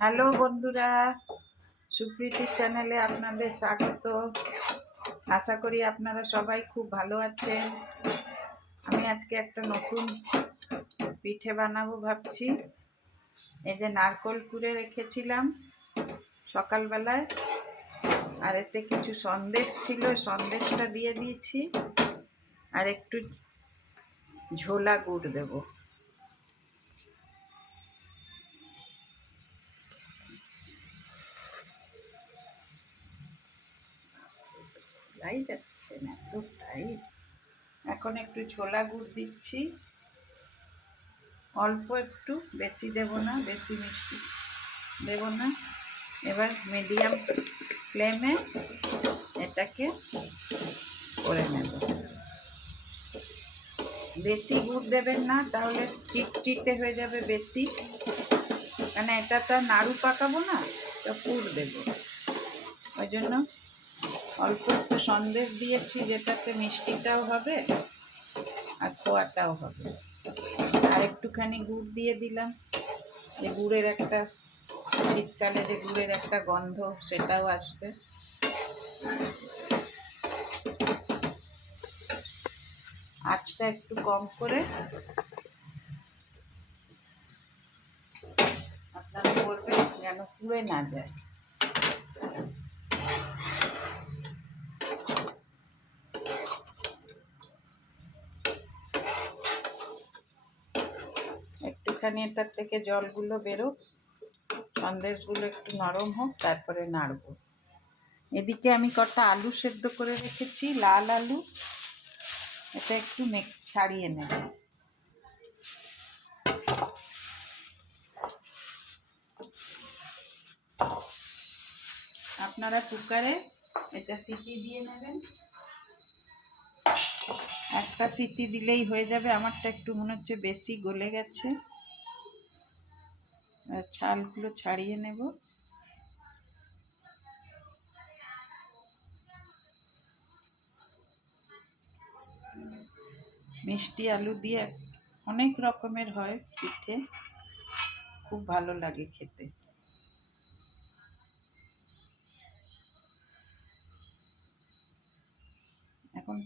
Hello বন্ধুরা, সুপ্রীতির চ্যানেলে আপনাদের স্বাগত। আশা করি আপনারা সবাই খুব ভালো আছেন। আমি আজকে একটা নতুন পিঠে বানাবো ভাবছি। এই যে নারকোল কুড়ে রেখেছিলাম সকালবেলায়, আর এতে কিছু সন্দেশ ছিল, সন্দেশটা দিয়ে দিয়েছি, আর একটু ঝোলা গুড় দেবো। তাই যাচ্ছে না এতটাই। এখন একটু ছোলা গুড় দিচ্ছি, অল্প একটু, বেশি দেব না, বেশি মিষ্টি দেব না। এবার মিডিয়াম ফ্লেমে এটাকে করে নেব। বেশি গুড় দেবেন না, তাহলে চিটচিটে হয়ে যাবে বেশি, মানে এটা তো নাড়ু পাকাবো না, তো পুর দেব। ওই জন্য অল্প একটু সন্দেশ দিয়েছি, যেটাতে মিষ্টিটাও হবে আর খোয়াটাও হবে। আর একটুখানি গুড় দিয়ে দিলাম, যে গুড়ের একটা, শীতকালে যে গুড়ের একটা গন্ধ, সেটাও আসবে। আঁচটা একটু কম করে আপনারা করবেন, যেন পুড়ে না যায়। একটুখানি এটার থেকে জলগুলো বেরোক, সন্দেশগুলো একটু নরম হোক, তারপরে নাড়বো। এদিকে আমি কটা আলু সেদ্ধ করে রেখেছি, লাল আলু, এটা একটু ছাড়িয়ে নেব। আপনারা কুকারে এটা সিটি দিয়ে নেবেন, একটা সিটি দিলেই হয়ে যাবে। আমারটা একটু মনে হচ্ছে বেশি গলে গেছে, ছালগুলো ছাড়িয়ে নেব। মিষ্টি আলু দিয়ে অনেক রকমের হয় পিঠে, খুব ভালো লাগে খেতে। এখন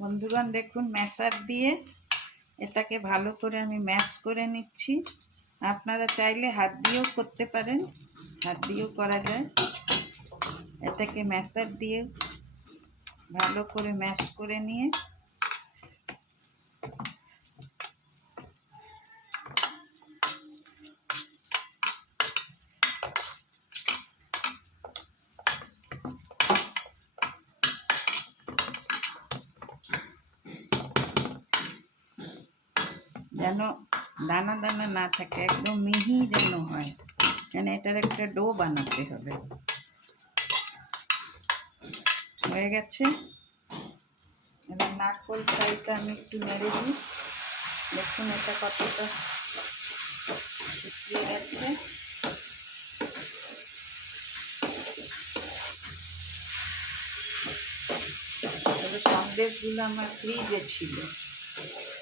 বন্ধুগণ দেখুন, ম্যাশার দিয়ে এটাকে ভালো করে আমি ম্যাশ করে নিচ্ছি। আপনারা চাইলে হাত দিয়েও করতে পারেন, হাত দিয়েও করা যায়। এটাকে ম্যাশার দিয়ে ভালো করে ম্যাশ করে নিয়ে যেন দানা দানা না থাকে, একদম মিহি যেন হয়, মানে এটার একটা ডো বানাতে হবে। হয়ে গেছে। এবার নারকোল ফ্রাইটা আমি একটু নেড়ে দিই। দেখুন এটা কতটা শুকিয়ে গেছে। তবে সন্দেশগুলো আমার ফ্রিজে ছিল,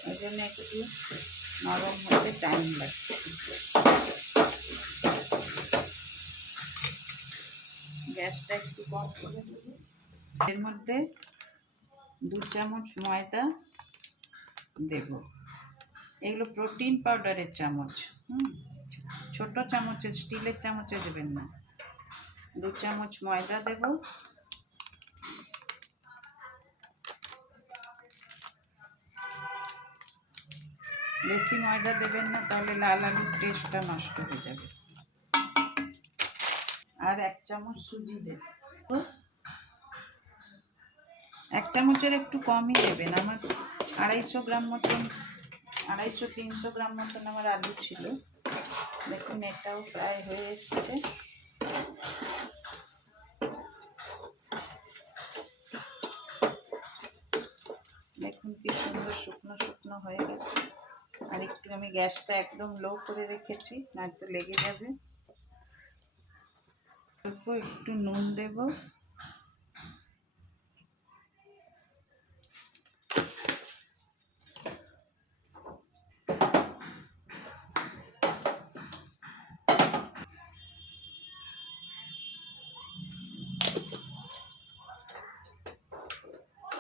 ওই জন্য একটু নরম হতে টাইম লাগছে। গ্যাসটা একটু কম করে দেবো। এর মধ্যে 2 চামচ ময়দা দেব। এগুলো প্রোটিন পাউডারের চামচ, ছোট চামচে, স্টিলের চামচে দেবেন না। 2 চামচ ময়দা দেব। বেশি ময়দা দেবেন না, তাহলে লাল আলুর টেস্টটা নষ্ট হয়ে যাবে। আর 1 চামচ সুজি দেব। 1 চামচের একটু কমই দেবেন। আমার 250 গ্রাম মতন, 250-300 গ্রাম মতন আমার আলু ছিল। দেখুন এটাও প্রায় হয়ে এসছে। দেখুন কি সুন্দর শুকনো শুকনো হয়ে গেছে। আর একটু আমি গ্যাসটা একদম লো করে রেখেছি, নয়তো লেগে যাবে। অল্প একটু নুন দেব।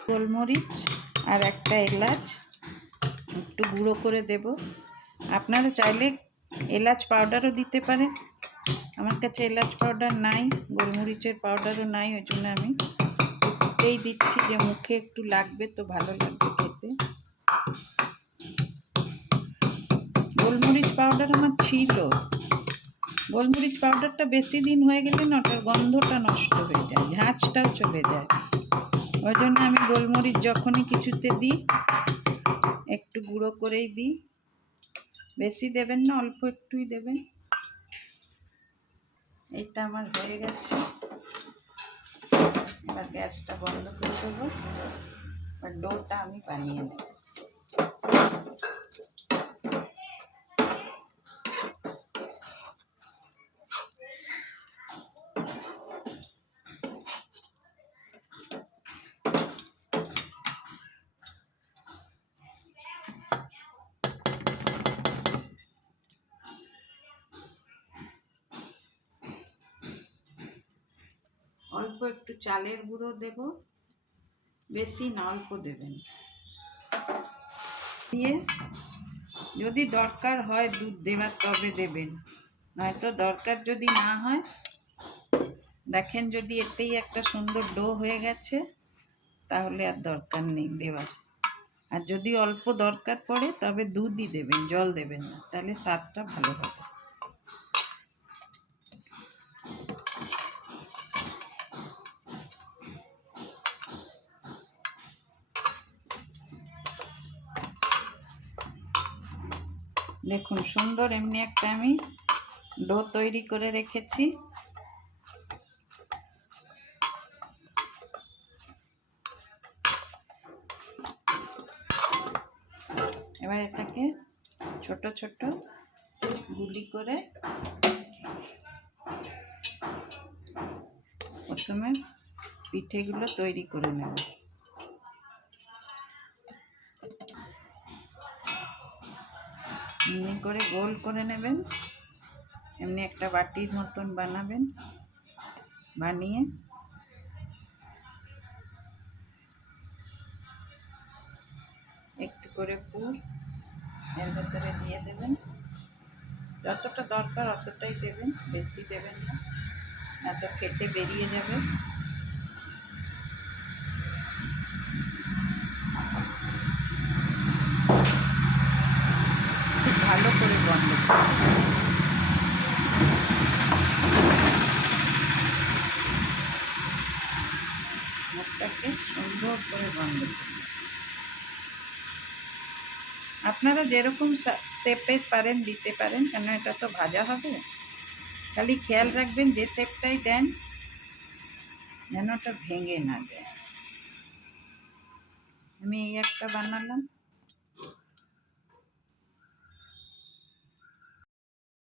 গোলমরিচ আর একটা এলাচ একটু গুঁড়ো করে দেব। আপনারা চাইলে এলাচ পাউডারও দিতে পারেন। আমার কাছে এলাচ পাউডার নাই, গোলমরিচের পাউডারও নাই, ওই জন্য আমি এই দিচ্ছি, যে মুখে একটু লাগবে তো ভালো লাগবে খেতে। গোলমরিচ পাউডার আমার ছিল, গোলমরিচ পাউডারটা বেশি দিন হয়ে গেলে না ওটার গন্ধটা নষ্ট হয়ে যায়, ঝাঁঝটাও চলে যায়। ওই জন্য আমি গোলমরিচ যখনই কিছুতে দিই একটু গুঁড়ো করেই দিই। বেশি দেবেন না, অল্প একটুই দেবেন। এইটা আমার হয়ে গেছে, এবার গ্যাসটা বন্ধ করে দেবো। আর ডোটা আমি বানিয়ে নেব। অল্প একটু চালের গুঁড়ো দেব, বেশি না, অল্প দেবেন। দিয়ে যদি দরকার হয় দুধ দেওয়ার তবে দেবেন, নয়তো দরকার যদি না হয়, দেখেন যদি এতেই একটা সুন্দর ডো হয়ে গেছে তাহলে আর দরকার নেই দেওয়ার। আর যদি অল্প দরকার পড়ে তবে দুধই দেবেন, জল দেবেন না, তাহলে স্বাদটা ভালো হবে। দেখুন সুন্দর এমনি একটা আমি ডো তৈরি করে রেখেছি। এবার এটাকে ছোট ছোট গুলি করে প্রথমে পিঠেগুলো তৈরি করে নেব। এমনি করে গোল করে নেবেন, এমনি একটা বাটির মতন বানাবেন, বানিয়ে একটু করে পুর এর ভেতরে দিয়ে দেবেন। যতটা দরকার অতটাই দেবেন, বেশি দেবেন না, না তো ফেটে বেরিয়ে যাবে। খুব ভালো করে বন্ধ করবেন। মুখটাকে সুন্দর করে বন্ধ করবেন। আপনারা যেরকম শেপে পারেন দিতে পারেন, কেন এটা তো ভাজা হবে। খালি খেয়াল রাখবেন যে শেপটাই দেন যেন ওটা ভেঙে না যায়। আমি এই একটা বানালাম,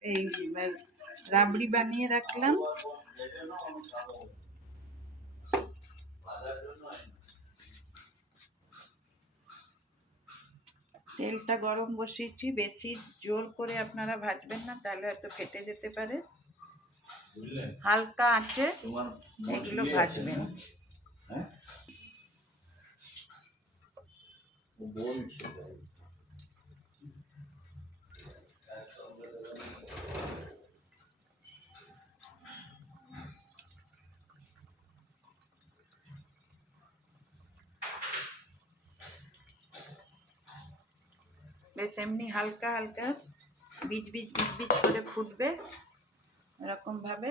এই রাবড়ি বানিয়ে রাখলাম। তেলটা গরম বসিয়েছি, বেশি জোর করে আপনারা ভাজবেন না, তাহলে হয়তো ফেটে যেতে পারে। হালকা আঁচে এগুলো ভাজবেন। বেশ এমনি হালকা হালকা বীজ বীজ করে ফুটবে, এরকমভাবে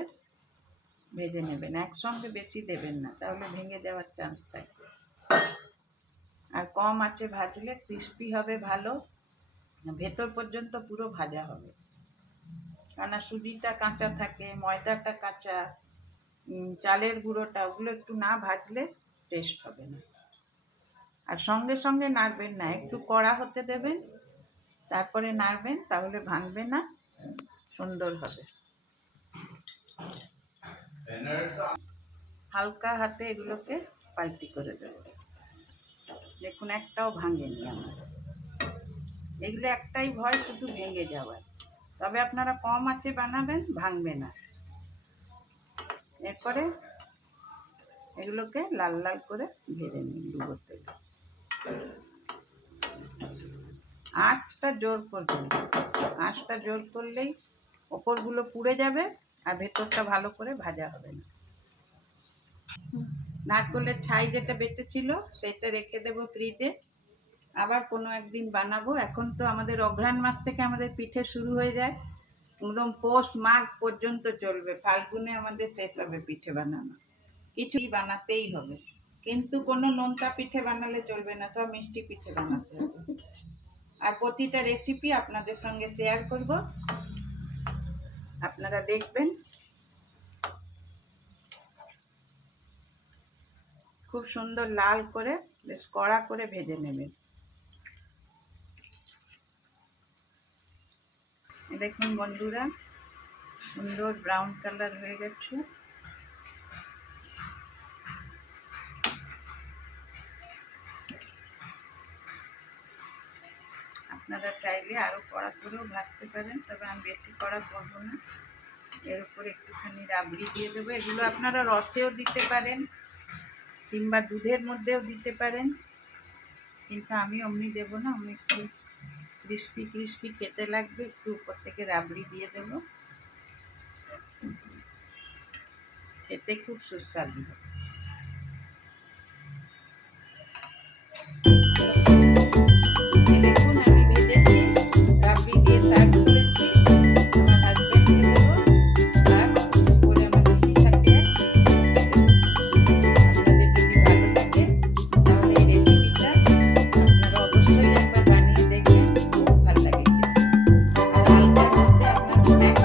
ভেজে নেবেন। একসঙ্গে বেশি দেবেন না, তাহলে ভেঙে যাওয়ার চান্স থাকে। আর কম আঁচে ভাজলে ক্রিস্পি হবে ভালো, ভেতর পর্যন্ত পুরো ভাজা হবে। কেননা সুজিটা কাঁচা থাকে, ময়দাটা কাঁচা, চালের গুঁড়োটা, ওগুলো একটু না ভাজলে টেস্ট হবে না। আর সঙ্গে সঙ্গে নাড়বেন না, একটু কড়া হতে দেবেন, তারপরে নাড়বেন, তাহলে ভাঙবে না, সুন্দর হবে। হালকা হাতে এগুলোকে পাল্টি করে দেবেন। দেখুন একটাও ভাঙেনি আমার। এগুলো একটাই ভয়, শুধু ভেঙে যাওয়ার। তবে আপনারা কম আঁচে বানাবেন, ভাঙবে না। এরপরে এগুলোকে লাল লাল করে ভেজে নিন ডুবো তেলে। আঁচটা জোর করবেন, আঁচটা জোর করলেই ওপরগুলো পুড়ে যাবে আর ভেতরটা ভালো করে ভাজা হবে না। নারকলের ছাই যেটা বেঁচে ছিল সেটা রেখে দেবো ফ্রিজে, আবার কোনো একদিন বানাবো। এখন তো আমাদের অঘ্রাণ মাস থেকে আমাদের পিঠে শুরু হয়ে যায়, একদম পৌষ মাঘ পর্যন্ত চলবে, ফাল্গুনে আমাদের শেষ হবে পিঠে বানানো। কিছুই বানাতেই হবে, কিন্তু কোনো নোনতা পিঠে বানালে চলবে না, সব মিষ্টি পিঠে বানাতে হবে। আর প্রতিটা রেসিপি আপনাদের সঙ্গে শেয়ার করব, আপনারা দেখবেন। খুব সুন্দর লাল করে বেশ কড়া করে ভেজে নেবেন। দেখুন বন্ধুরা, সুন্দর ব্রাউন কালার হয়ে গেছে। আপনারা চাইলে আরও কড়া করেও ভাজতে পারেন, তবে আমি বেশি কড়া করবো না। এর উপরে একটুখানি রাবড়ি দিয়ে দেবো। এগুলো আপনারা রসেও দিতে পারেন কিংবা দুধের মধ্যেও দিতে পারেন, কিন্তু আমি অমনি দেবো না, আমি একটু ক্রিস্পি ক্রিস্পি খেতে লাগবে, একটু উপর থেকে রাবড়ি দিয়ে দেবো, খেতে খুব সুস্বাদু। দেখুন আমি ভেজেছি, রাবড়ি দিয়ে সার্ভ করেছি, আমার হাজব্যান্ডকে দেবো। আর করে আমার ঘি থাকে। আপনাদের যদি ভালো লাগে তাহলে এই রেসিপিটা আপনারা অবশ্যই একবার বানিয়ে দেখবেন, খুব ভালো লাগে। আর হালকার মধ্যে আপনার স্ন্যাক্স